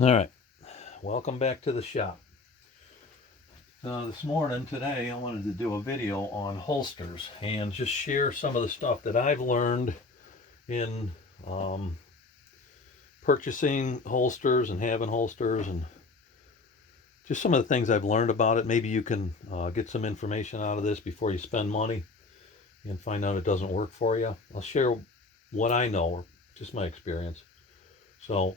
All right, welcome back to the shop. Today, I wanted to do a video on holsters and just share some of the stuff that I've learned in um, purchasing holsters and having holsters, and just some of the things I've learned about it. Maybe you can get some information out of this before you spend money and find out it doesn't work for you. I'll share what I know, or just my experience. So,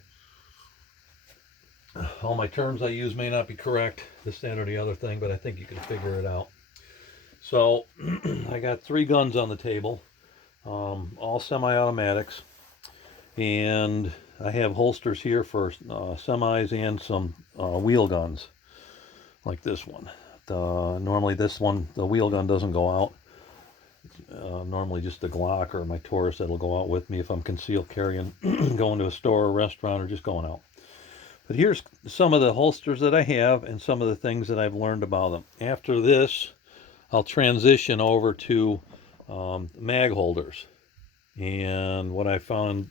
all my terms I use may not be correct, this, that, or the other thing, but I think you can figure it out. So, I got 3 guns on the table, all semi-automatics, and I have holsters here for semis and some wheel guns, like this one. Normally this one, the wheel gun doesn't go out. Normally just the Glock or my Taurus that'll go out with me if I'm concealed carrying, going to a store or restaurant, or just going out. But here's some of the holsters that I have and some of the things that I've learned about them. After this, I'll transition over to mag holders and what I found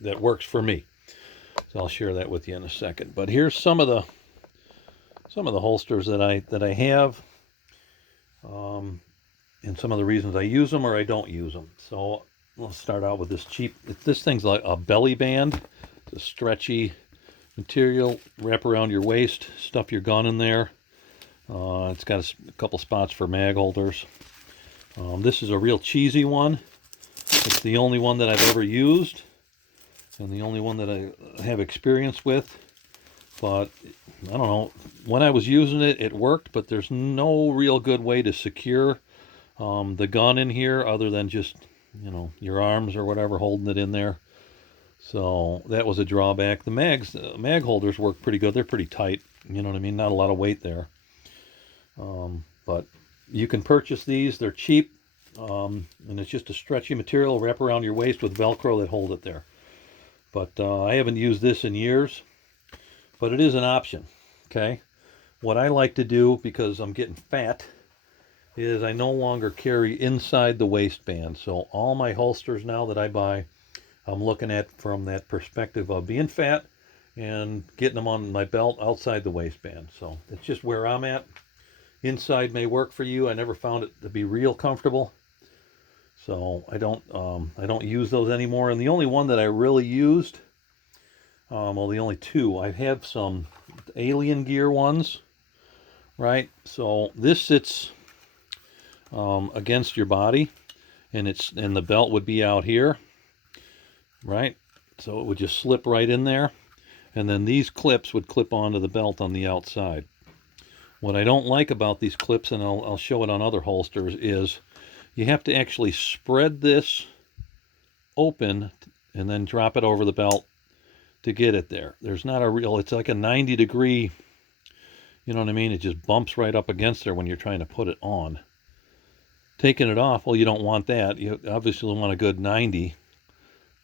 that works for me. So I'll share that with you in a second. But here's some of the holsters that I have, and some of the reasons I use them or I don't use them. So let's start out with this cheap. This thing's like a belly band. It's a stretchy material, wrap around your waist, stuff your gun in there. It's got a couple spots for mag holders. This is a real cheesy one. It's the only one that I've ever used and the only one that I have experience with. But I don't know, when I was using it, it worked, but there's no real good way to secure the gun in here other than just, your arms or whatever holding it in there. So that was a drawback. The mag holders work pretty good. They're pretty tight. You know what I mean? Not a lot of weight there. But you can purchase these. They're cheap. And it's just a stretchy material, wrap around your waist with Velcro that hold it there. But I haven't used this in years. But it is an option. Okay. What I like to do, because I'm getting fat, is I no longer carry inside the waistband. So all my holsters now that I buy, I'm looking at from that perspective of being fat and getting them on my belt outside the waistband. So it's just where I'm at. Inside may work for you. I never found it to be real comfortable, so I don't use those anymore. And the only one that I really used, well, the only two, I have some Alien Gear ones, right? So this sits against your body, and the belt would be out here, right? So it would just slip right in there, and then these clips would clip onto the belt on the outside. What I don't like about these clips, and I'll show it on other holsters, is you have to actually spread this open and then drop it over the belt to get it there. There's not a real, it's like a 90-degree, you know what I mean? It just bumps right up against there when you're trying to put it on. Taking it off, well, you don't want that. You obviously want a good 90,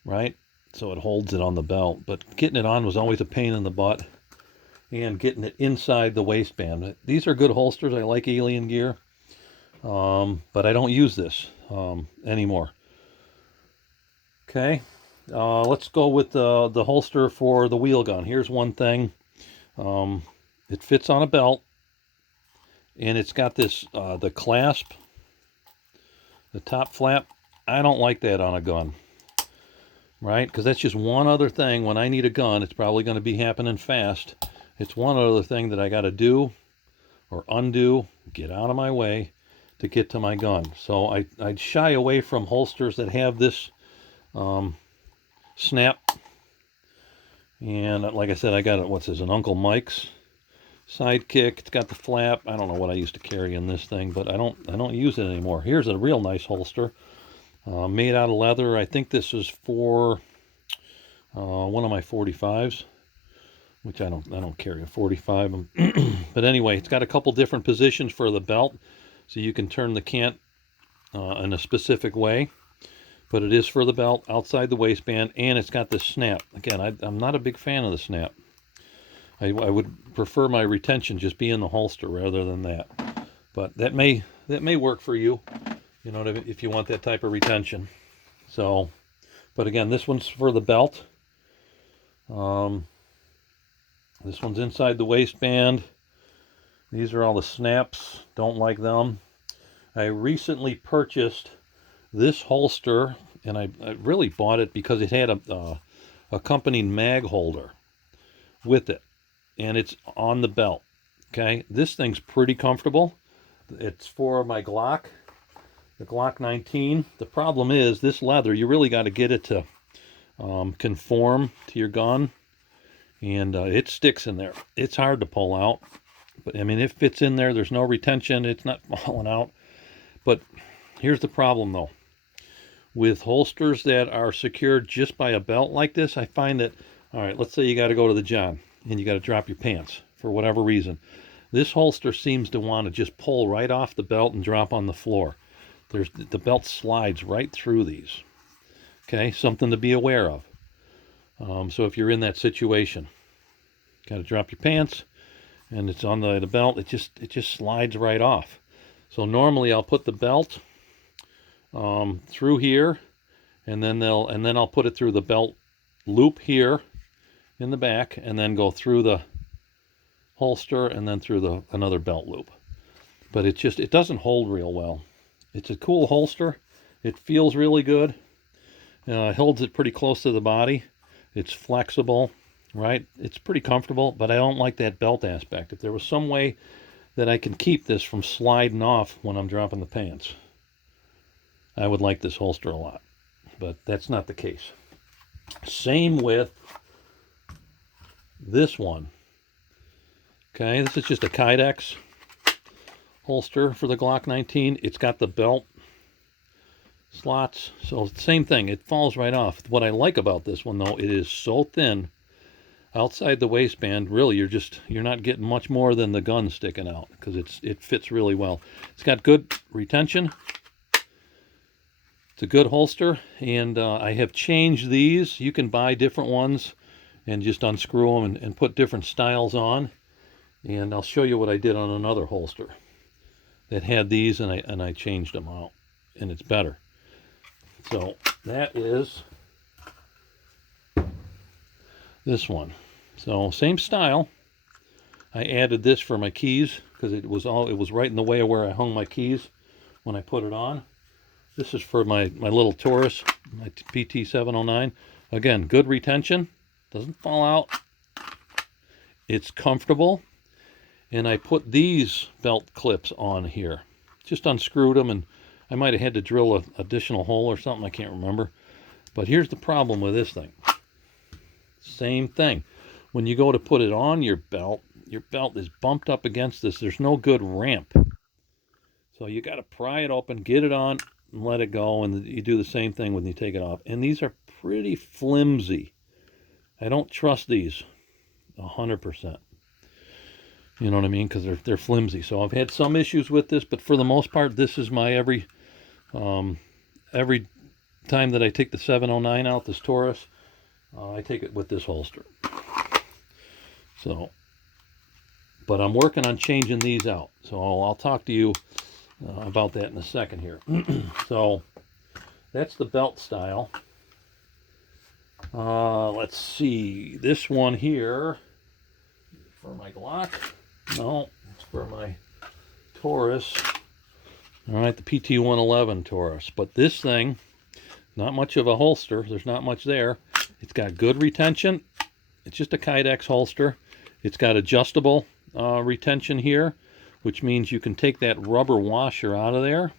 right? So it holds it on the belt. But getting it on was always a pain in the butt. And getting it inside the waistband. These are good holsters. I like Alien Gear, but I don't use this anymore. Okay, let's go with the holster for the wheel gun. Here's one thing. It fits on a belt, and it's got this the clasp, the top flap. I don't like that on a gun, right? Because that's just one other thing. When I need a gun, it's probably going to be happening fast. It's one other thing that I got to do or undo, get out of my way to get to my gun. So I'd shy away from holsters that have this snap. And like I said, I got what's this, an Uncle Mike's Sidekick. It's got the flap. I don't know what I used to carry in this thing, but I don't use it anymore. Here's a real nice holster, made out of leather. I think this is for one of my 45s. Which I don't carry a 45. But anyway, it's got a couple different positions for the belt, so you can turn the cant in a specific way. But it is for the belt outside the waistband, and it's got this snap. Again, I'm not a big fan of the snap. I would prefer my retention just be in the holster rather than that. But that may work for you, if you want that type of retention. So, but again, this one's for the belt. This one's inside the waistband. These are all the snaps. Don't like them. I recently purchased this holster, and I really bought it because it had a accompanying mag holder with it, and it's on the belt. Okay, this thing's pretty comfortable. It's for my Glock, the Glock 19. The problem is this leather, you really got to get it to conform to your gun, and it sticks in there. It's hard to pull out, but I mean, it fits in there. There's no retention. It's not falling out. But here's the problem though. With holsters that are secured just by a belt like this, I find that, all right, let's say you got to go to the job and you got to drop your pants for whatever reason. This holster seems to want to just pull right off the belt and drop on the floor. The belt slides right through these. Okay, something to be aware of. So if you're in that situation, got to drop your pants and it's on the belt, it just slides right off. So normally I'll put the belt through here, and then I'll put it through the belt loop here in the back, and then go through the holster and then through another belt loop. But it doesn't hold real well. It's a cool holster. It feels really good. It holds it pretty close to the body. It's flexible, right? It's pretty comfortable, but I don't like that belt aspect. If there was some way that I can keep this from sliding off when I'm dropping the pants, I would like this holster a lot, but that's not the case. Same with this one. Okay, this is just a Kydex holster for the Glock 19. It's got the belt slots, so same thing. It falls right off. What I like about this one, though, it is so thin outside the waistband. Really, you're not getting much more than the gun sticking out because it fits really well. It's got good retention. It's a good holster, and I have changed these. You can buy different ones and just unscrew them and put different styles on. And I'll show you what I did on another holster that had these, and I changed them out, and it's better. So that is this one. So same style. I added this for my keys because it was right in the way of where I hung my keys when I put it on. This is for my little Taurus, my PT709. Again, good retention, doesn't fall out. It's comfortable. And I put these belt clips on here. Just unscrewed them, and I might have had to drill an additional hole or something, I can't remember. But here's the problem with this thing. Same thing. When you go to put it on your belt is bumped up against this. There's no good ramp. So you got to pry it open, get it on, and let it go, and you do the same thing when you take it off. And these are pretty flimsy. I don't trust these 100%. You know what I mean? Because they're flimsy. So I've had some issues with this, but for the most part, this is my every time that I take the 709 out, this Taurus, I take it with this holster. So, but I'm working on changing these out. So I'll talk to you about that in a second here. So that's the belt style. Let's see. This one here for my Glock. No, it's for my Taurus. All right, the PT111 Taurus. But this thing, not much of a holster. There's not much there. It's got good retention. It's just a Kydex holster. It's got adjustable retention here, which means you can take that rubber washer out of there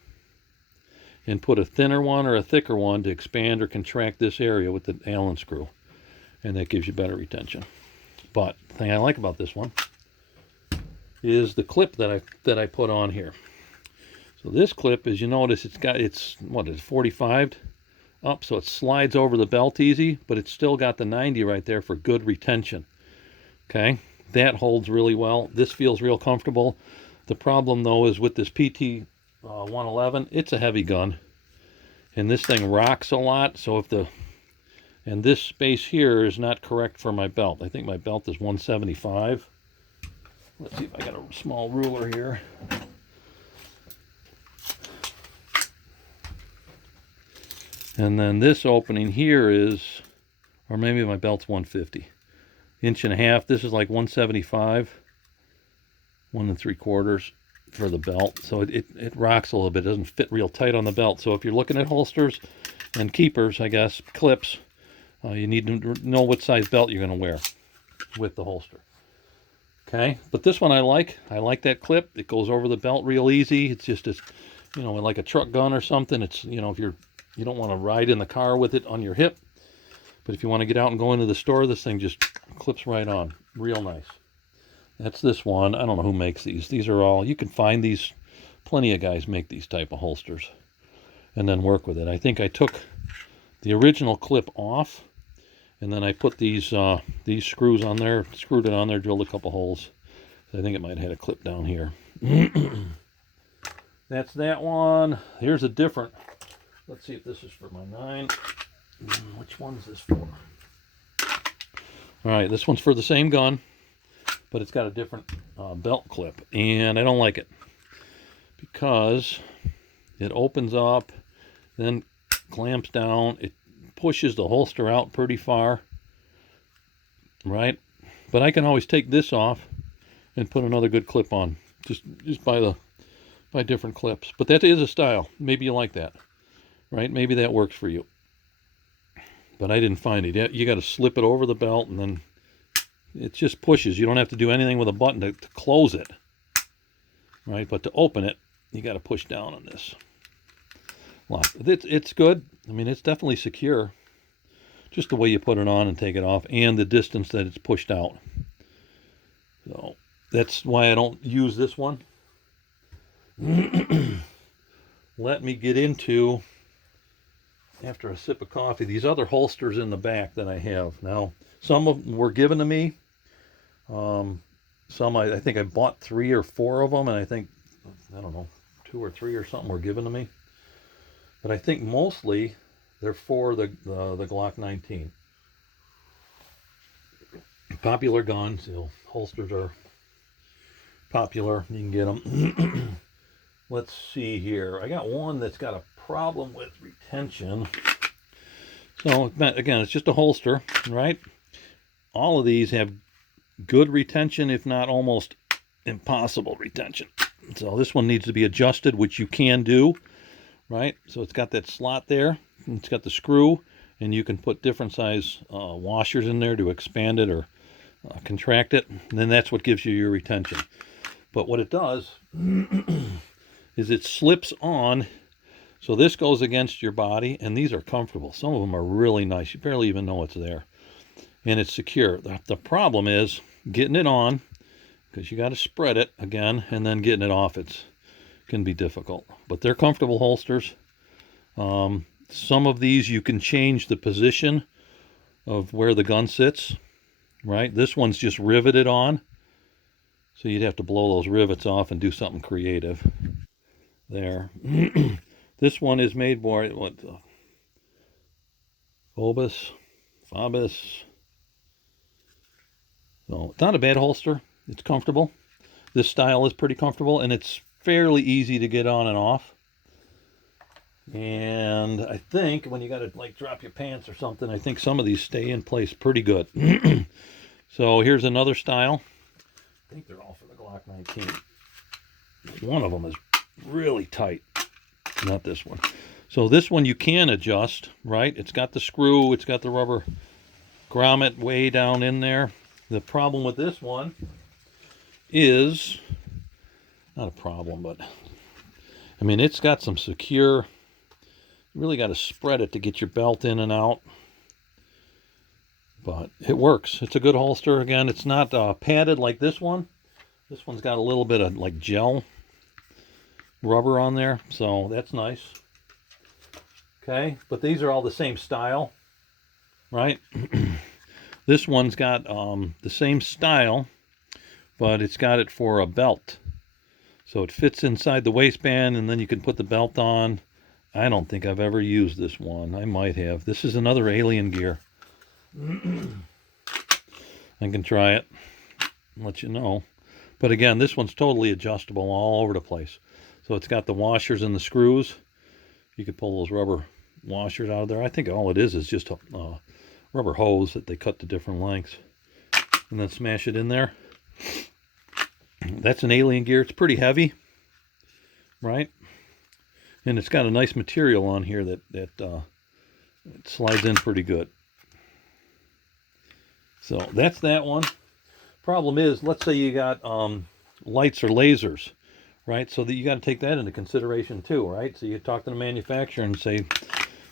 and put a thinner one or a thicker one to expand or contract this area with the Allen screw. And that gives you better retention. But the thing I like about this one is the clip that I put on here. So this clip, as you notice, it's 45 up, so it slides over the belt easy, but it's still got the 90 right there for good retention. Okay, that holds really well. This feels real comfortable. The problem though is with this PT 111, it's a heavy gun, and this thing rocks a lot. So and this space here is not correct for my belt. I think my belt is 175. Let's see if I got a small ruler here. And then this opening here is, or maybe my belt's 150. 1.5 inches. This is like 175, 1 3/4 for the belt. So it rocks a little bit. It doesn't fit real tight on the belt. So if you're looking at holsters and keepers, I guess, clips, you need to know what size belt you're going to wear with the holster. Okay, but this one I like. I like that clip. It goes over the belt real easy. It's just as, you know, like a truck gun or something. It's, you know, if you don't want to ride in the car with it on your hip, but if you want to get out and go into the store, this thing just clips right on. Real nice. That's this one. I don't know who makes these. These are all, you can find these, plenty of guys make these type of holsters and then work with it. I think I took the original clip off, and then I put these screws on there, screwed it on there, drilled a couple holes. I think it might have had a clip down here. That's that one. Here's a different, let's see if this is for my 9. Which one is this for? All right, this one's for the same gun, but it's got a different belt clip, and I don't like it because it opens up, then clamps down. It pushes the holster out pretty far, right? But I can always take this off and put another good clip on, just by different clips. But that is a style. Maybe you like that, right? Maybe that works for you. But I didn't find it. You got to slip it over the belt, and then it just pushes. You don't have to do anything with a button to close it, right? But to open it, you got to push down on this. It's good. I mean, it's definitely secure. Just the way you put it on and take it off, and the distance that it's pushed out. So that's why I don't use this one. Let me get into, after a sip of coffee, these other holsters in the back that I have. Now, some of them were given to me. Some I think I bought 3 or 4 of them, and I think, I don't know, 2 or 3 or something were given to me. But I think mostly they're for the Glock 19. Popular guns, you know, holsters are popular. You can get them. Let's see here. I got one that's got a problem with retention. So again, it's just a holster, right? All of these have good retention, if not almost impossible retention. So this one needs to be adjusted, which you can do, right? So it's got that slot there, and it's got the screw, and you can put different size washers in there to expand it or contract it, and then that's what gives you your retention. But what it does is it slips on, so this goes against your body, and these are comfortable. Some of them are really nice. You barely even know it's there, and it's secure. The problem is getting it on, because you got to spread it again, and then getting it off. It can be difficult, but they're comfortable holsters. Some of these you can change the position of where the gun sits, right? This one's just riveted on, so you'd have to blow those rivets off and do something creative there. This one is made by what? Phobos. So it's not a bad holster. It's comfortable. This style is pretty comfortable, and it's fairly easy to get on and off. And I think when you got to like drop your pants or something, I think some of these stay in place pretty good. So here's another style. I think they're all for the Glock 19. One of them is really tight. Not this one. So this one you can adjust, right? It's got the screw. It's got the rubber grommet way down in there. The problem with this one is, not a problem, but I mean, it's got some secure, you really got to spread it to get your belt in and out, but it works. It's a good holster. Again, it's not padded like this one. This one's got a little bit of like gel rubber on there, so that's nice. Okay, but these are all the same style, right? This one's got the same style, but it's got it for a belt. So it fits inside the waistband, and then you can put the belt on. I don't think I've ever used this one. I might have. This is another Alien Gear. I can try it and let you know. But again, this one's totally adjustable all over the place. So it's got the washers and the screws. You could pull those rubber washers out of there. I think all it is just a rubber hose that they cut to different lengths. and then smash it in there. That's an Alien gear. It's pretty heavy, right? And it's got a nice material on here that it slides in pretty good. So that's that one. Problem is, let's say you got lights or lasers, right? So that you got to take that into consideration too, right? So you talk to the manufacturer and say,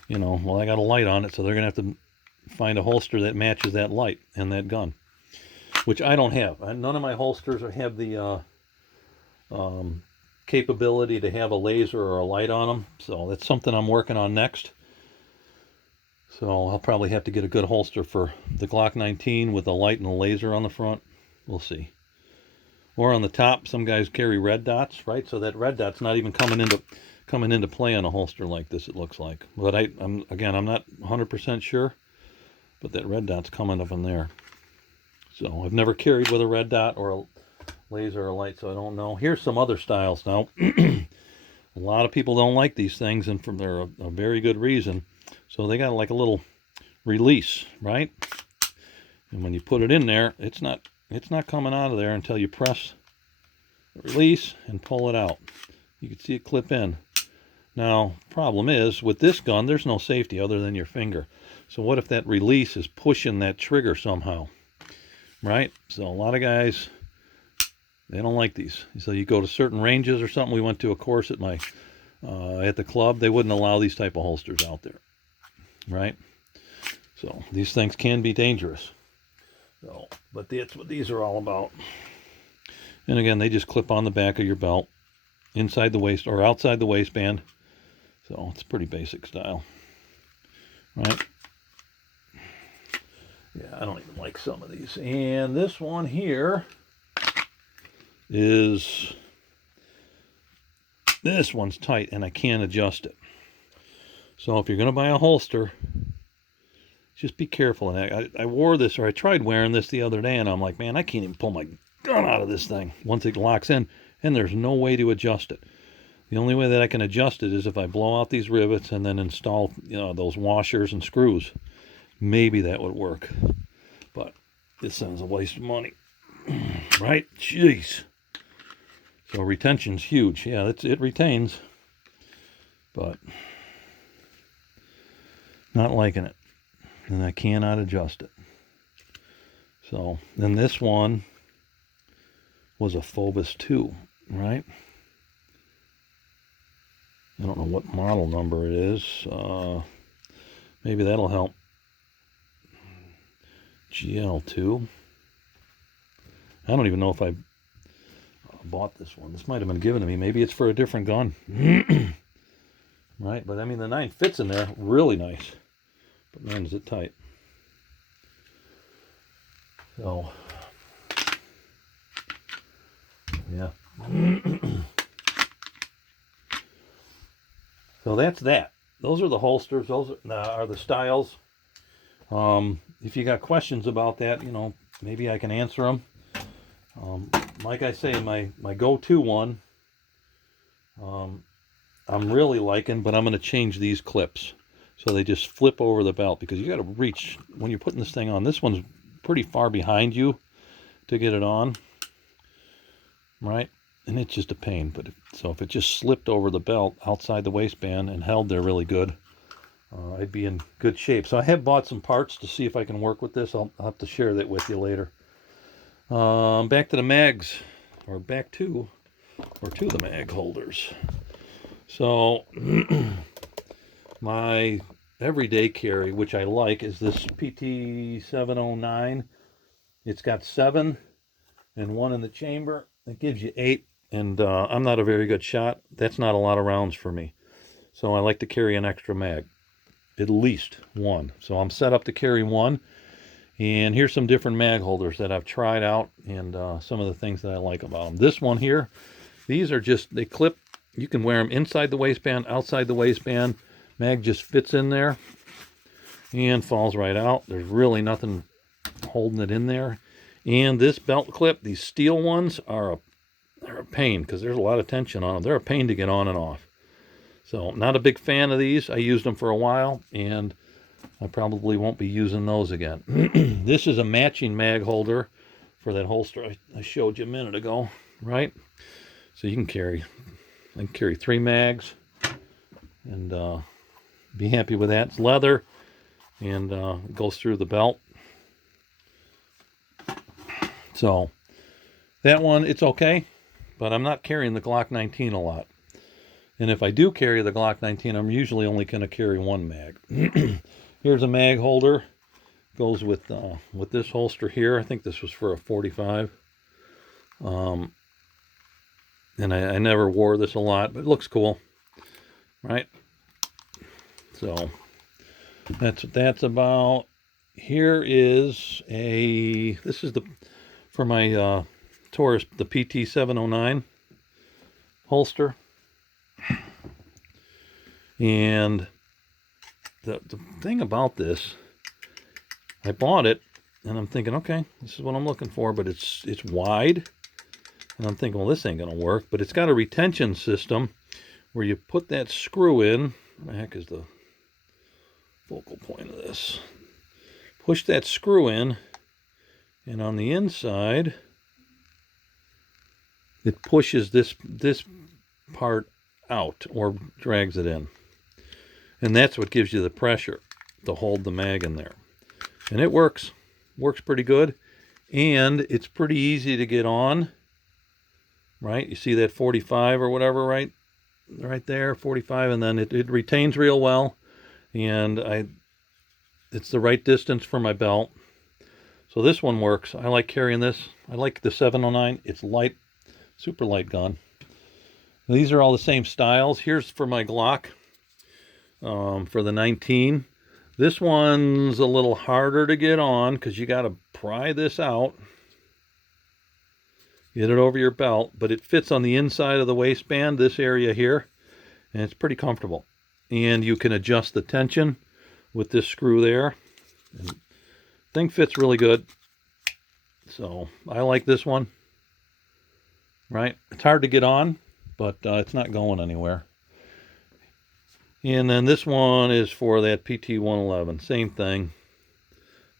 you know, well, I got a light on it, so they're gonna have to find a holster that matches that light and that gun, which I don't have. None of my holsters have the capability to have a laser or a light on them, so that's something I'm working on next. So I'll probably have to get a good holster for the Glock 19 with a light and a laser on the front. We'll see. Or on the top, some guys carry red dots, right? So that red dot's not even coming into play on a holster like this, it looks like. But I'm not 100% sure, but that red dot's coming up in there. So I've never carried with a red dot or a laser or light, so I don't know. Here's some other styles now. A lot of people don't like these things, and for a very good reason. So they got like a little release, right? And when you put it in there, it's not coming out of there until you press the release and pull it out. You can see it clip in. Now, problem is, with this gun, there's no safety other than your finger. So what if that release is pushing that trigger somehow, right? So a lot of guys, they don't like these. So you go to certain ranges or something. We went to a course at the club. They wouldn't allow these type of holsters out there, right? So these things can be dangerous. So, but that's what these are all about. And again, they just clip on the back of your belt, inside the waist or outside the waistband. So it's pretty basic style, right? Yeah, I don't even like some of these. And this one here is, this one's tight and I can't adjust it. So if you're going to buy a holster, just be careful. And I wore this, or I tried wearing this the other day, and I'm like, man, I can't even pull my gun out of this thing once it locks in, and there's no way to adjust it. The only way that I can adjust it is if I blow out these rivets and then install, you know, those washers and screws. Maybe that would work. But this sounds a waste of money. Right? Jeez. So retention's huge. Yeah, it retains. But not liking it. And I cannot adjust it. So then this one was a Phobos 2, right? I don't know what model number it is. Maybe that'll help. GL2. I don't even know if I bought this one. This might have been given to me. Maybe it's for a different gun. Right? But I mean, the 9 fits in there really nice. But man, is it tight. So, yeah. So that's that. Those are the holsters. Those are the styles. If you got questions about that, you know, maybe I can answer them. Like I say, my go-to one, I'm really liking, but I'm going to change these clips so they just flip over the belt, because you got to reach when you're putting this thing on. This one's pretty far behind you to get it on, right? And it's just a pain. But so if it just slipped over the belt outside the waistband and held there really good, I'd be in good shape. So I have bought some parts to see if I can work with this. I'll have to share that with you later. Back to the mags, or to the mag holders. So my everyday carry, which I like, is this PT709. It's got 7 and 1 in the chamber. It gives you 8, and I'm not a very good shot. That's not a lot of rounds for me. So I like to carry an extra mag, at least 1. So I'm set up to carry 1. And here's some different mag holders that I've tried out, and some of the things that I like about them. This one here, these are just, they clip. You can wear them inside the waistband, outside the waistband. Mag just fits in there and falls right out. There's really nothing holding it in there. And this belt clip, these steel ones, they're a pain, because there's a lot of tension on them. They're a pain to get on and off. So not a big fan of these. I used them for a while, and I probably won't be using those again. This is a matching mag holder for that holster I showed you a minute ago, right? So you can carry, I can carry 3 mags and be happy with that. It's leather and it goes through the belt. So that one, it's okay, but I'm not carrying the Glock 19 a lot. And if I do carry the Glock 19, I'm usually only going to carry 1 mag. Here's a mag holder. Goes with this holster here. I think this was for a 45. And I never wore this a lot, but it looks cool, right? So that's about. Here is this is for my Taurus, the PT709 holster. And the thing about this, I bought it and I'm thinking, okay, this is what I'm looking for, but it's wide. And I'm thinking, well, this ain't gonna work, but it's got a retention system where you put that screw in. What the heck is the focal point of this? Push that screw in, and on the inside, it pushes this part out or drags it in. And that's what gives you the pressure to hold the mag in there. And it works pretty good. And it's pretty easy to get on, right? You see that 45 or whatever, right there, 45, and then it retains real well. And it's the right distance for my belt. So this one works. I like carrying this. I like the 709. It's light, super light gun. These are all the same styles. Here's for my Glock, for the 19. This one's a little harder to get on because you got to pry this out, get it over your belt, but it fits on the inside of the waistband, this area here, and it's pretty comfortable. And you can adjust the tension with this screw there. And the thing fits really good. So I like this one, right? It's hard to get on, but it's not going anywhere. And then this one is for that PT111, same thing.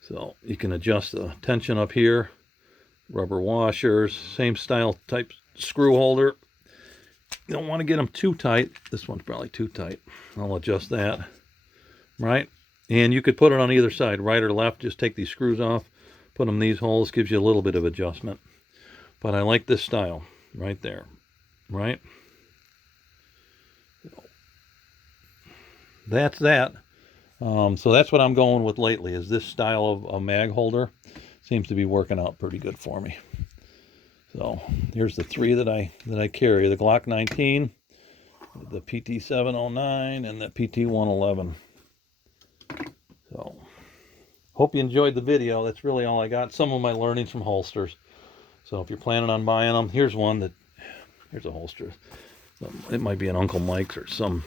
So you can adjust the tension up here, rubber washers, same style type screw holder. You don't want to get them too tight. This one's probably too tight. I'll adjust that, right? And you could put it on either side, right or left. Just take these screws off, put them in these holes, gives you a little bit of adjustment. But I like this style right there, right? That's that. So that's what I'm going with lately, is this style of a mag holder. Seems to be working out pretty good for me. So here's the 3 that I carry: the Glock 19, the PT709, and the PT111. So hope you enjoyed the video. That's really all I got. Some of my learnings from holsters. So if you're planning on buying them, here's a holster. It might be an Uncle Mike's or some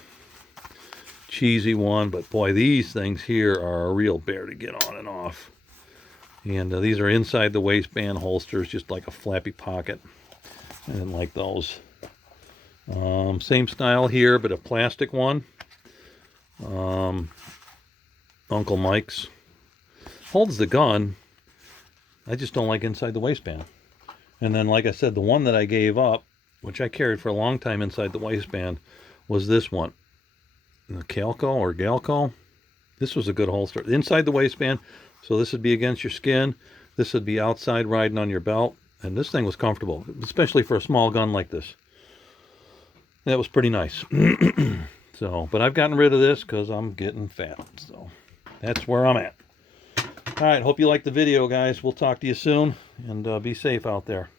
cheesy one, but boy, these things here are a real bear to get on and off. And these are inside the waistband holsters, just like a flappy pocket. I didn't like those. Same style here, but a plastic one. Uncle Mike's. Holds the gun. I just don't like inside the waistband. And then, like I said, the one that I gave up, which I carried for a long time inside the waistband, was this one. The Calco or Galco. This was a good holster. Inside the waistband, so this would be against your skin. This would be outside riding on your belt. And this thing was comfortable, especially for a small gun like this. That was pretty nice. So, but I've gotten rid of this because I'm getting fat. So that's where I'm at. All right, hope you liked the video, guys. We'll talk to you soon, and be safe out there.